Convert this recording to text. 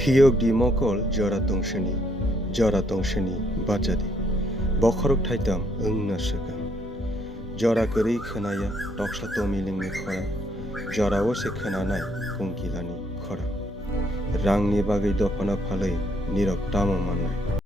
Hiyok di mokol jora tongshini bajadi. Bokhorok thaitam ungna sega. Jora keri khanaya toksla tomilingni khora. Jora o se khananai kungkilani khora. Rangni bagai dofana phalai nirok tamo mannai.